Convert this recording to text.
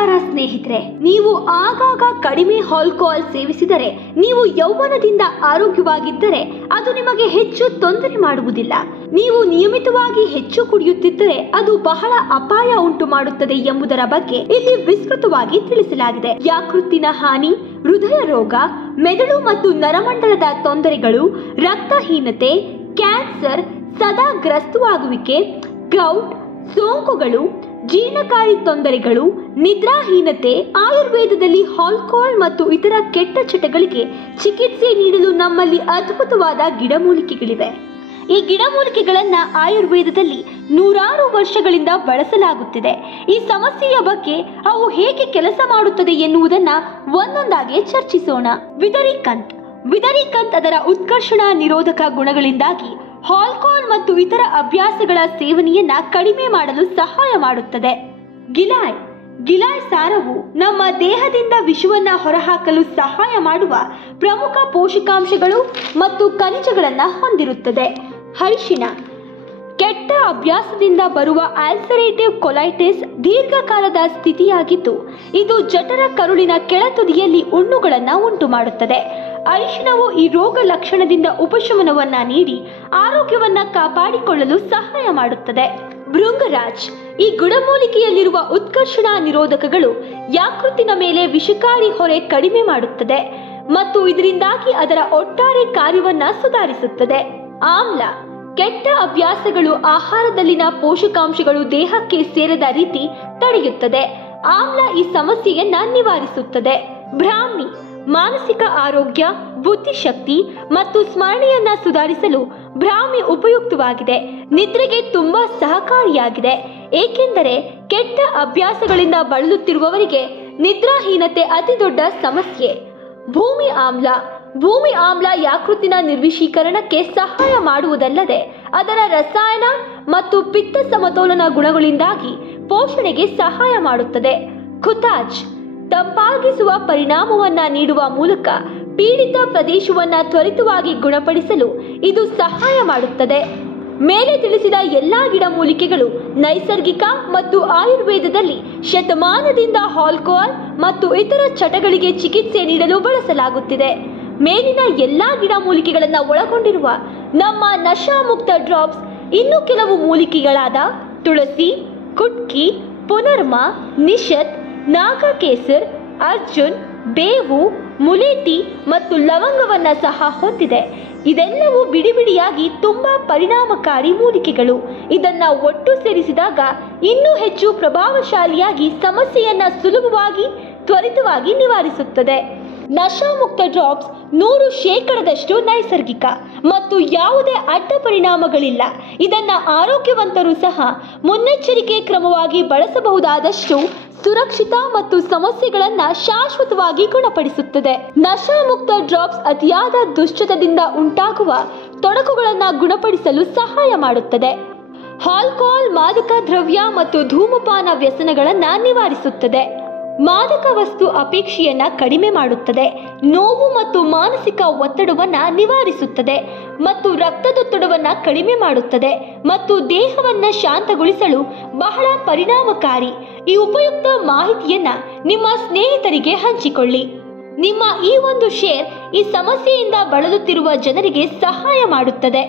ನಮಸ್ಕಾರ ಸ್ನೇಹಿತರೆ, ನೀವು ಆಗಾಗ ಕಡಿಮೆ ಆಲ್ಕೋಹಾಲ್ ಸೇವಿಸಿದರೆ, ನೀವು ಯೌವನದಿಂದ ಆರೋಗ್ಯವಾಗಿದ್ದರೆ ಅದು ನಿಮಗೆ ಹೆಚ್ಚು ತೊಂದರೆ ಮಾಡುವುದಿಲ್ಲ. ನೀವು ನಿಯಮಿತವಾಗಿ ಹೆಚ್ಚು ಕುಡಿಯುತ್ತಿದ್ದರೆ ಅದು ಬಹಳ ಅಪಾಯ ಉಂಟು ಮಾಡುತ್ತದೆ ಎಂಬುದರ ಬಗ್ಗೆ ಇಲ್ಲಿ ವಿಸ್ತೃತವಾಗಿ ತಿಳಿಸಲಾಗಿದೆ. ಯಕೃತ್ತಿನ ಹಾನಿ, ಹೃದಯ ರೋಗ, ಮೆದುಳು ಮತ್ತು ನರಮಂಡಲದ ತೊಂದರೆಗಳು, ರಕ್ತಹೀನತೆ, ಕ್ಯಾನ್ಸರ್, ಸದಾಗ್ರಸ್ತವಾಗುವಿಕೆ, ಗೌಟ್, ಸೋಂಕುಗಳು, ಜೀರ್ಣಕಾರಿ ತೊಂದರೆಗಳು, ನಿದ್ರಾಹೀನತೆ. ಆಯುರ್ವೇದದಲ್ಲಿ ಆಲ್ಕೋಹಾಲ್ ಮತ್ತು ಇತರ ಕೆಟ್ಟ ಚಟಗಳಿಗೆ ಚಿಕಿತ್ಸೆ ನೀಡಲು ನಮ್ಮಲ್ಲಿ ಅದ್ಭುತವಾದ ಗಿಡಮೂಲಿಕೆಗಳಿವೆ. ಈ ಗಿಡಮೂಲಿಕೆಗಳನ್ನ ಆಯುರ್ವೇದದಲ್ಲಿ ನೂರಾರು ವರ್ಷಗಳಿಂದ ಬಳಸಲಾಗುತ್ತಿದೆ. ಈ ಸಮಸ್ಯೆಯ ಬಗ್ಗೆ ಅವು ಹೇಗೆ ಕೆಲಸ ಮಾಡುತ್ತದೆ ಎನ್ನುವುದನ್ನ ಒಂದೊಂದಾಗಿ ಚರ್ಚಿಸೋಣ. ವಿದರಿಕಂತ್ ಅದರ ಉತ್ಕರ್ಷಣ ನಿರೋಧಕ ಗುಣಗಳಿಂದಾಗಿ ಆಲ್ಕೋಹಾಲ್ ಮತ್ತು ಇತರ ಅಭ್ಯಾಸಗಳ ಸೇವನೆಯನ್ನ ಕಡಿಮೆ ಮಾಡಲು ಸಹಾಯ ಮಾಡುತ್ತದೆ. ಗಿಲಾಯ್ ಸಾರವು ನಮ್ಮ ದೇಹದಿಂದ ವಿಷವನ್ನ ಹೊರಹಾಕಲು ಸಹಾಯ ಮಾಡುವ ಪ್ರಮುಖ ಪೋಷಕಾಂಶಗಳು ಮತ್ತು ಖನಿಜಗಳನ್ನು ಹೊಂದಿರುತ್ತದೆ. ಅರಿಶಿನ ಕೆಟ್ಟ ಅಭ್ಯಾಸದಿಂದ ಬರುವ ಆಲ್ಸರೇಟಿವ್ ಕೊಲೈಟಿಸ್ ದೀರ್ಘಕಾಲದ ಸ್ಥಿತಿಯಾಗಿದ್ದು, ಇದು ಜಠರ ಕರುಳಿನ ಕೆಳತುದಿಯಲ್ಲಿ ಹುಣ್ಣುಗಳನ್ನು ಉಂಟು ಮಾಡುತ್ತದೆ. ಅರಿಶಿನವು ಈ ರೋಗ ಲಕ್ಷಣದಿಂದ ಉಪಶಮನವನ್ನ ನೀಡಿ ಆರೋಗ್ಯವನ್ನ ಕಾಪಾಡಿಕೊಳ್ಳಲು ಸಹಾಯ ಮಾಡುತ್ತದೆ. ಭೃಂಗರಾಜ್ ಈ ಗಿಡಮೂಲಿಕೆಯಲ್ಲಿರುವ ಉತ್ಕರ್ಷಣ ನಿರೋಧಕಗಳು ಯಕೃತ್ತಿನ ಮೇಲೆ ವಿಷಕಾರಿ ಹೊರೆ ಕಡಿಮೆ ಮಾಡುತ್ತದೆ ಮತ್ತು ಇದರಿಂದಾಗಿ ಅದರ ಒಟ್ಟಾರೆ ಕಾರ್ಯವನ್ನ ಸುಧಾರಿಸುತ್ತದೆ. ಆಮ್ಲ ಕೆಟ್ಟ ಅಭ್ಯಾಸಗಳು ಆಹಾರದಲ್ಲಿನ ಪೋಷಕಾಂಶಗಳು ದೇಹಕ್ಕೆ ಸೇರದ ರೀತಿ ತಡೆಯುತ್ತದೆ. ಆಮ್ಲ ಈ ಸಮಸ್ಯೆಯನ್ನ ನಿವಾರಿಸುತ್ತದೆ. ಬ್ರಾಹ್ಮಿ ಮಾನಸಿಕ ಆರೋಗ್ಯ, ಬುದ್ಧಿಶಕ್ತಿ ಮತ್ತು ಸ್ಮರಣೆಯನ್ನ ಸುಧಾರಿಸಲು ಬ್ರಾಹ್ಮಿ ಉಪಯುಕ್ತವಾಗಿದೆ. ನಿದ್ರೆಗೆ ತುಂಬಾ ಸಹಕಾರಿಯಾಗಿದೆ, ಏಕೆಂದರೆ ಕೆಟ್ಟ ಅಭ್ಯಾಸಗಳಿಂದ ಬಳಲುತ್ತಿರುವವರಿಗೆ ನಿದ್ರಾಹೀನತೆ ಅತಿ ದೊಡ್ಡ ಸಮಸ್ಯೆ. ಭೂಮಿ ಆಮ್ಲ ಯಕೃತ್ತಿನ ನಿರ್ವಿಷೀಕರಣಕ್ಕೆ ಸಹಾಯ ಮಾಡುವುದಲ್ಲದೆ ಅದರ ರಸಾಯನ ಮತ್ತು ಪಿತ್ತ ಸಮತೋಲನ ಗುಣಗಳಿಂದಾಗಿ ಪೋಷಣೆಗೆ ಸಹಾಯ ಮಾಡುತ್ತದೆ. ಖುತಾಜ್ ತಂಪಾಗಿಸುವ ಪರಿಣಾಮವನ್ನ ನೀಡುವ ಮೂಲಕ ಪೀಡಿತ ಪ್ರದೇಶವನ್ನ ತ್ವರಿತವಾಗಿ ಗುಣಪಡಿಸಲು ಇದು ಸಹಾಯ ಮಾಡುತ್ತದೆ. ಮೇಲೆ ತಿಳಿಸಿದ ಎಲ್ಲಾ ಗಿಡಮೂಲಿಕೆಗಳು ನೈಸರ್ಗಿಕ ಮತ್ತು ಆಯುರ್ವೇದದಲ್ಲಿ ಶತಮಾನದಿಂದ ಆಲ್ಕೋಹಾಲ್ ಮತ್ತು ಇತರ ಚಟಗಳಿಗೆ ಚಿಕಿತ್ಸೆ ನೀಡಲು ಬಳಸಲಾಗುತ್ತಿದೆ. ಮೇಲಿನ ಎಲ್ಲಾ ಗಿಡಮೂಲಿಕೆಗಳನ್ನು ಒಳಗೊಂಡಿರುವ ನಮ್ಮ ನಶಾಮುಕ್ತ ಡ್ರಾಪ್ಸ್ ಇನ್ನು ಕೆಲವು ಮೂಲಿಕೆಗಳಾದ ತುಳಸಿ, ಕುಟ್ಕಿ, ಪುನರ್ಮ, ನಿಷತ್, ನಾಗಕೇಸರ್, ಅರ್ಜುನ್, ಬೇವು, ಮುಲೇಟಿ ಮತ್ತು ಲವಂಗವನ್ನ ಸಹ ಹೊಂದಿದೆ. ಇದೆಲ್ಲವೂ ಬಿಡಿಬಿಡಿಯಾಗಿ ತುಂಬಾ ಪರಿಣಾಮಕಾರಿ ಮೂಲಿಕೆಗಳು. ಇದನ್ನ ಒಟ್ಟು ಸೇರಿಸಿದಾಗ ಇನ್ನೂ ಹೆಚ್ಚು ಪ್ರಭಾವಶಾಲಿಯಾಗಿ ಸಮಸ್ಯೆಯನ್ನ ಸುಲಭವಾಗಿ ತ್ವರಿತವಾಗಿ ನಿವಾರಿಸುತ್ತದೆ. ನಶಾಮುಕ್ತ ಡ್ರಾಪ್ಸ್ 100% ನೈಸರ್ಗಿಕ ಮತ್ತು ಯಾವುದೇ ಅಡ್ಡ ಪರಿಣಾಮಗಳಿಲ್ಲ. ಇದನ್ನ ಆರೋಗ್ಯವಂತರು ಸಹ ಮುನ್ನೆಚ್ಚರಿಕೆ ಕ್ರಮವಾಗಿ ಬಳಸಬಹುದಾದಷ್ಟು ಸುರಕ್ಷಿತ ಮತ್ತು ಸಮಸ್ಯೆಗಳನ್ನ ಶಾಶ್ವತವಾಗಿ ಗುಣಪಡಿಸುತ್ತದೆ. ನಶಾಮುಕ್ತ ಡ್ರಾಪ್ಸ್ ಅತಿಯಾದ ದುಶ್ಚಟದಿಂದ ಉಂಟಾಗುವ ತೊಡಕುಗಳನ್ನು ಗುಣಪಡಿಸಲು ಸಹಾಯ ಮಾಡುತ್ತದೆ. ಆಲ್ಕೋಹಾಲ್, ಮಾದಕ ದ್ರವ್ಯ ಮತ್ತು ಧೂಮಪಾನ ವ್ಯಸನಗಳನ್ನ ನಿವಾರಿಸುತ್ತದೆ. ಮಾದಕ ವಸ್ತು ಅಪೇಕ್ಷೆಯನ್ನ ಕಡಿಮೆ ಮಾಡುತ್ತದೆ, ನೋವು ಮತ್ತು ಮಾನಸಿಕ ಒತ್ತಡವನ್ನ ನಿವಾರಿಸುತ್ತದೆ ಮತ್ತು ರಕ್ತದೊತ್ತಡವನ್ನ ಕಡಿಮೆ ಮಾಡುತ್ತದೆ ಮತ್ತು ದೇಹವನ್ನ ಶಾಂತಗೊಳಿಸಲು ಬಹಳ ಪರಿಣಾಮಕಾರಿ. ಈ ಉಪಯುಕ್ತ ಮಾಹಿತಿಯನ್ನ ನಿಮ್ಮ ಸ್ನೇಹಿತರಿಗೆ ಹಂಚಿಕೊಳ್ಳಿ. ನಿಮ್ಮ ಈ ಒಂದು ಶೇರ್ ಈ ಸಮಸ್ಯೆಯಿಂದ ಬಳಲುತ್ತಿರುವ ಜನರಿಗೆ ಸಹಾಯ ಮಾಡುತ್ತದೆ.